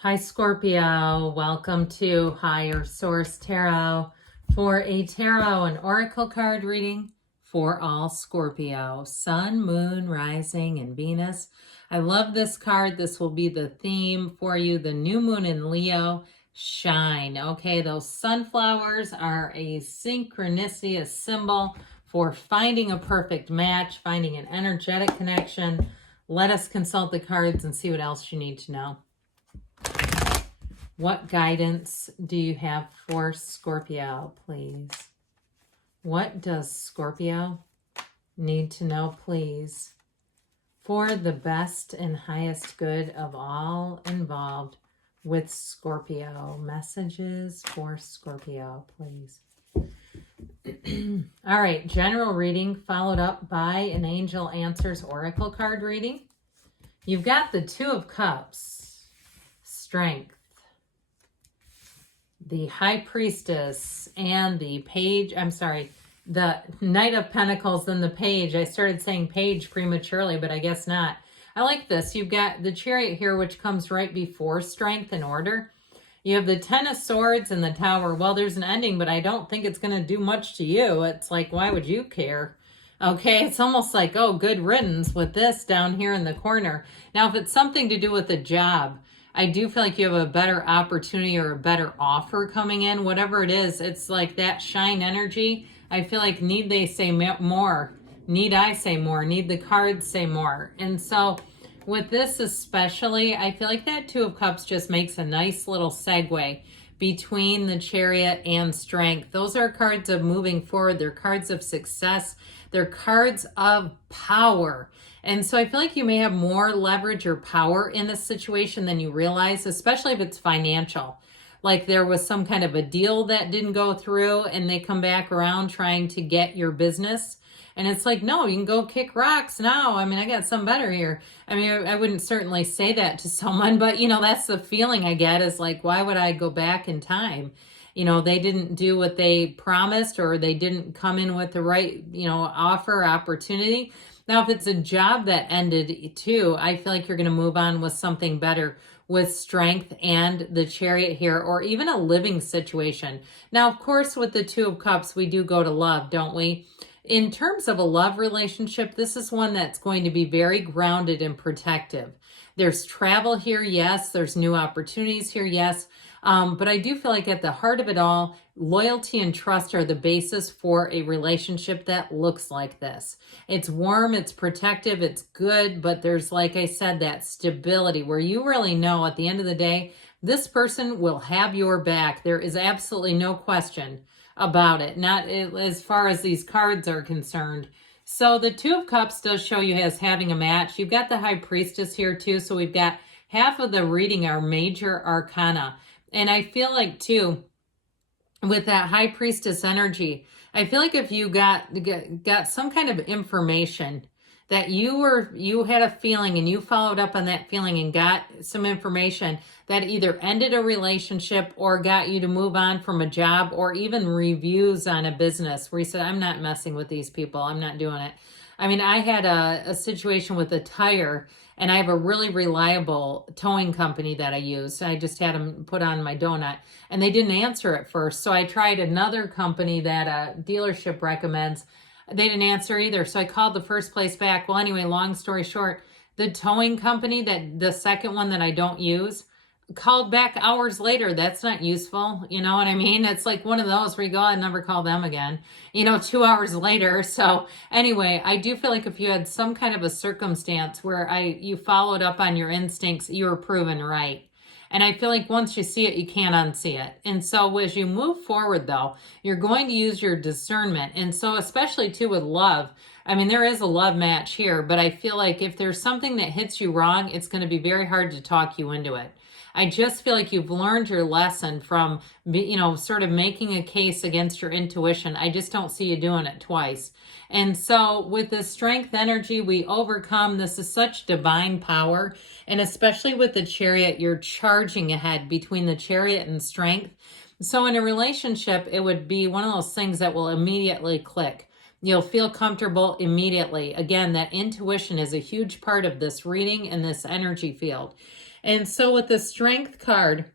Hi, Scorpio. Welcome to Higher Source Tarot for a tarot and oracle card reading for all Scorpio, Sun, Moon, Rising, and Venus. I love this card. This will be the theme for you. The new moon in Leo, shine. Okay, those sunflowers are a synchronicity, a symbol for finding a perfect match, finding an energetic connection. Let us consult the cards and see what else you need to know. What guidance do you have for Scorpio, please? What does Scorpio need to know, please, for the best and highest good of all involved with Scorpio? Messages for Scorpio, please. All right, general reading followed up by an Angel Answers Oracle card reading. You've got the Two of Cups, Strength, the High Priestess, and the the Knight of Pentacles and the Page. I started saying Page prematurely, but I guess not. I like this. You've got the Chariot here, which comes right before Strength and Order. You have the Ten of Swords and the Tower. Well, there's an ending, but I don't think it's going to do much to you. It's like, why would you care? Okay, it's almost like, oh, good riddance with this down here in the corner. Now, if it's something to do with a job, I do feel like you have a better opportunity or a better offer coming in. Whatever it is, it's like that shine energy. I feel like need they say more? Need I say more? Need the cards say more? And so with this especially, I feel like that Two of Cups just makes a nice little segue between the Chariot and Strength. Those are cards of moving forward. They're cards of success. They're cards of power. And so I feel like you may have more leverage or power in this situation than you realize, especially if it's financial. Like there was some kind of a deal that didn't go through and they come back around trying to get your business. And it's like, no, you can go kick rocks now. I mean, I got some better here. I mean, I wouldn't certainly say that to someone, but that's the feeling I get is like, why would I go back in time? They didn't do what they promised, or they didn't come in with the right, offer, opportunity. Now, if it's a job that ended too, I feel like you're going to move on with something better with Strength and the Chariot here, or even a living situation. Now, of course, with the Two of Cups, we do go to love, don't we? In terms of a love relationship, this is one that's going to be very grounded and protective. There's travel here, yes. There's new opportunities here, yes. But I do feel like at the heart of it all, loyalty and trust are the basis for a relationship that looks like this. It's warm, it's protective, it's good, but there's, like I said, that stability where you really know at the end of the day, this person will have your back. There is absolutely no question about it, not as far as these cards are concerned. So the Two of Cups does show you as having a match. You've got the High Priestess here too, so we've got half of the reading are major arcana. And I feel like too, with that High Priestess energy, I feel like if you got some kind of information that you had a feeling and you followed up on that feeling and got some information that either ended a relationship or got you to move on from a job, or even reviews on a business where you said, I'm not messing with these people. I'm not doing it. I mean, I had a situation with a tire, and I have a really reliable towing company that I use. I just had them put on my donut, and they didn't answer at first. So I tried another company that a dealership recommends. They didn't answer either. So I called the first place back. Well, anyway, long story short, the towing company, that the second one that I don't use, called back hours later. That's not useful. You know what I mean? It's like one of those where you go, I never call them again, 2 hours later. So anyway, I do feel like if you had some kind of a circumstance where you followed up on your instincts, you were proven right. And I feel like once you see it, you can't unsee it. And so as you move forward, though, you're going to use your discernment. And so especially, too, with love, I mean, there is a love match here, but I feel like if there's something that hits you wrong, it's going to be very hard to talk you into it. I just feel like you've learned your lesson from, sort of making a case against your intuition. I just don't see you doing it twice. And so with the Strength energy, we overcome. This is such divine power. And especially with the Chariot, you're charging ahead between the Chariot and Strength. So in a relationship, it would be one of those things that will immediately click. You'll feel comfortable immediately. Again, that intuition is a huge part of this reading and this energy field. And so with the Strength card,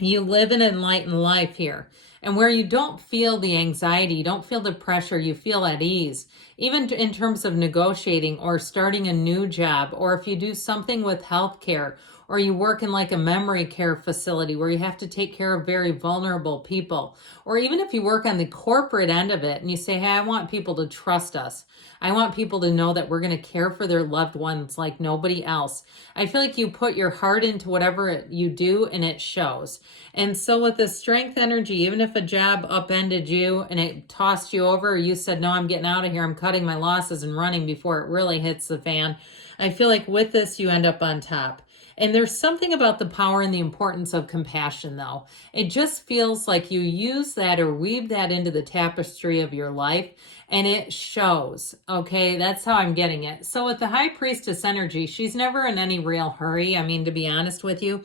you live an enlightened life here. And where you don't feel the anxiety, you don't feel the pressure, you feel at ease, even in terms of negotiating or starting a new job, or if you do something with healthcare, or you work in like a memory care facility where you have to take care of very vulnerable people, or even if you work on the corporate end of it and you say, hey, I want people to trust us. I want people to know that we're going to care for their loved ones like nobody else. I feel like you put your heart into whatever you do and it shows. And so with the Strength energy, even if a job upended you and it tossed you over, or you said, no, I'm getting out of here, I'm cutting my losses and running before it really hits the fan, I feel like with this, you end up on top. And there's something about the power and the importance of compassion, though. It just feels like you use that or weave that into the tapestry of your life, and it shows, okay? That's how I'm getting it. So with the High Priestess energy, she's never in any real hurry, I mean, to be honest with you.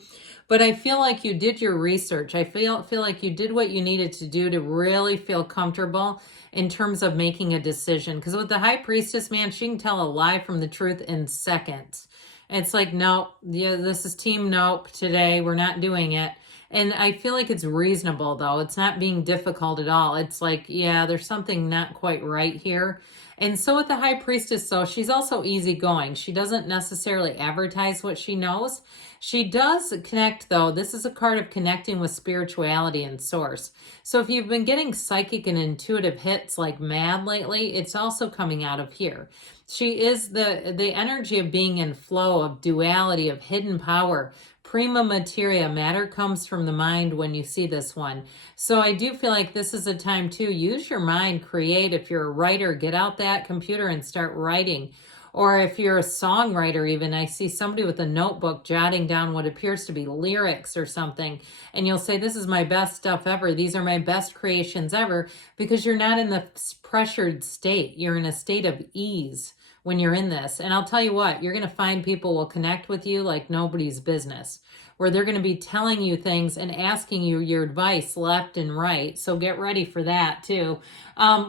But I feel like you did your research. I feel like you did what you needed to do to really feel comfortable in terms of making a decision. Because with the High Priestess, man, she can tell a lie from the truth in seconds. It's like, nope, yeah, this is team nope today. We're not doing it. And I feel like it's reasonable, though. It's not being difficult at all. It's like, yeah, there's something not quite right here. And so with the High Priestess, though, she's also easygoing. She doesn't necessarily advertise what she knows. She does connect, though. This is a card of connecting with spirituality and source. So if you've been getting psychic and intuitive hits like mad lately, it's also coming out of here. She is the energy of being in flow, of duality, of hidden power. Prima materia, matter comes from the mind when you see this one. So I do feel like this is a time to use your mind, create. If you're a writer, get out that computer and start writing. Or if you're a songwriter even, I see somebody with a notebook jotting down what appears to be lyrics or something. And you'll say, this is my best stuff ever. These are my best creations ever, because you're not in the pressured state. You're in a state of ease when you're in this. And I'll tell you what, you're going to find people will connect with you like nobody's business, where they're going to be telling you things and asking you your advice left and right. So get ready for that too.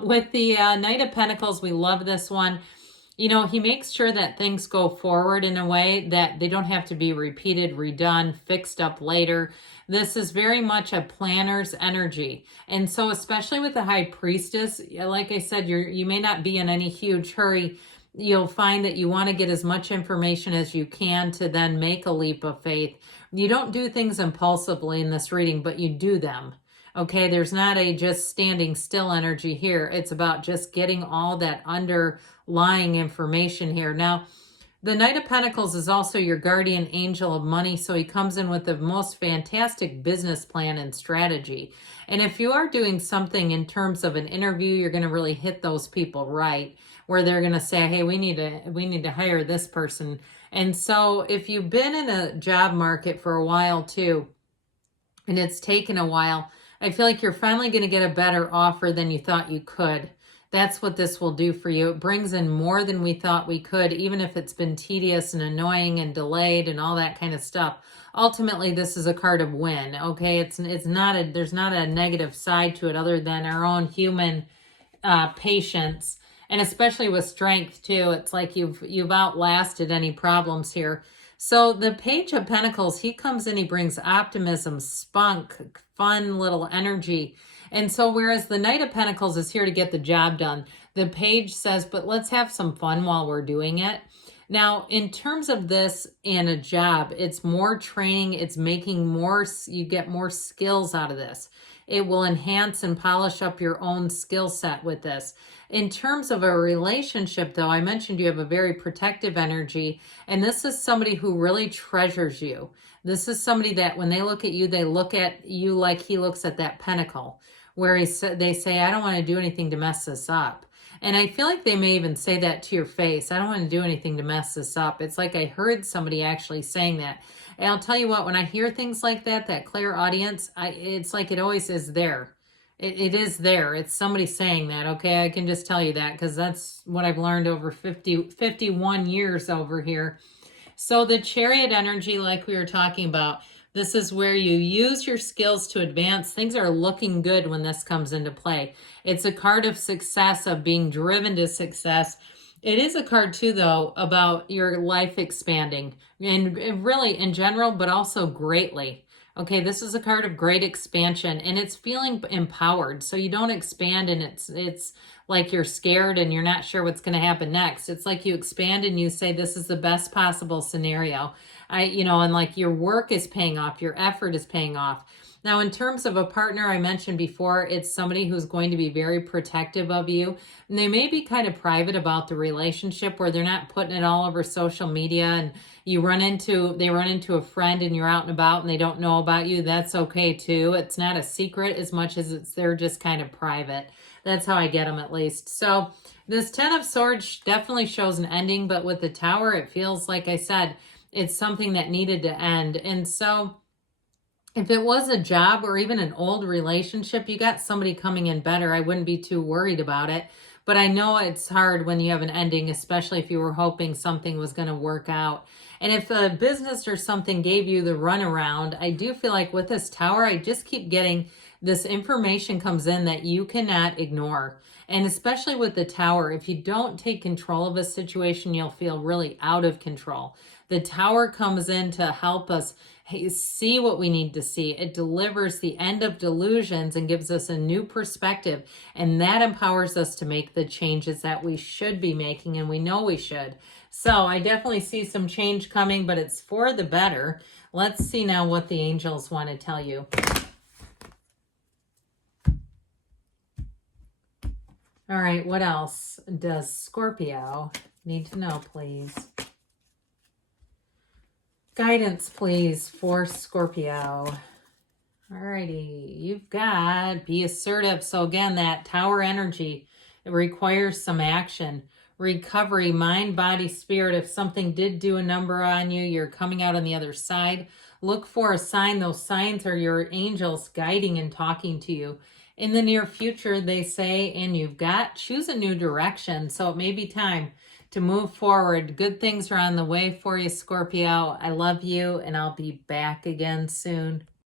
With the Knight of Pentacles, we love this one. You know, he makes sure that things go forward in a way that they don't have to be repeated, redone, fixed up later. This is very much a planner's energy. And so especially with the High Priestess, like I said, you may not be in any huge hurry. You'll find that you want to get as much information as you can to then make a leap of faith. You don't do things impulsively in this reading, but you do them. Okay, there's not a just standing still energy here. It's about just getting all that underlying information here. Now, the Knight of Pentacles is also your guardian angel of money, so he comes in with the most fantastic business plan and strategy. And if you are doing something in terms of an interview, you're going to really hit those people right, where they're going to say, hey, we need to hire this person. And so if you've been in a job market for a while too, and it's taken a while, I feel like you're finally going to get a better offer than you thought you could. That's what this will do for you. It brings in more than we thought we could, even if it's been tedious and annoying and delayed and all that kind of stuff. Ultimately, this is a card of win, okay? There's not a negative side to it other than our own human patience, and especially with strength too. It's like you've outlasted any problems here. So the Page of Pentacles, he comes in, he brings optimism, spunk, fun little energy. And so whereas the Knight of Pentacles is here to get the job done, the Page says, but let's have some fun while we're doing it. Now, in terms of this and a job, it's more training, it's making more, you get more skills out of this. It will enhance and polish up your own skill set with this. In terms of a relationship, though, I mentioned you have a very protective energy, and this is somebody who really treasures you. This is somebody that when they look at you, they look at you like he looks at that pentacle, where they say, I don't want to do anything to mess this up. And I feel like they may even say that to your face. I don't want to do anything to mess this up. It's like I heard somebody actually saying that. And I'll tell you what, when I hear things like that, that clairaudience, it's like it always is there. It is there. It's somebody saying that, okay? I can just tell you that because that's what I've learned over 51 years over here. So the Chariot energy, like we were talking about, this is where you use your skills to advance. Things are looking good when this comes into play. It's a card of success, of being driven to success. It is a card too, though, about your life expanding and really in general, but also greatly. Okay, this is a card of great expansion and it's feeling empowered. So you don't expand and it's like you're scared and you're not sure what's going to happen next. It's like you expand and you say, this is the best possible scenario. And like your work is paying off, your effort is paying off. Now, in terms of a partner, I mentioned before, it's somebody who's going to be very protective of you. And they may be kind of private about the relationship where they're not putting it all over social media and they run into a friend and you're out and about and they don't know about you. That's okay too. It's not a secret as much as they're just kind of private. That's how I get them at least. So this 10 of Swords definitely shows an ending, but with the Tower, it feels like I said, it's something that needed to end. And so if it was a job or even an old relationship, you got somebody coming in better, I wouldn't be too worried about it. But I know it's hard when you have an ending, especially if you were hoping something was going to work out. And if a business or something gave you the runaround, I do feel like with this Tower, I just keep getting this information comes in that you cannot ignore. And especially with the Tower, if you don't take control of a situation, you'll feel really out of control. The Tower comes in to help us see what we need to see. It delivers the end of delusions and gives us a new perspective. And that empowers us to make the changes that we should be making, and we know we should. So I definitely see some change coming, but it's for the better. Let's see now what the angels want to tell you. All right, what else does Scorpio need to know, please? Guidance, please, for Scorpio. Alrighty, you've got be assertive. So again, that Tower energy, it requires some action. Recovery, mind, body, spirit. If something did do a number on you, you're coming out on the other side. Look for a sign. Those signs are your angels guiding and talking to you. In the near future, they say, and you've got, choose a new direction. So it may be time to move forward. Good things are on the way for you, Scorpio. I love you, and I'll be back again soon.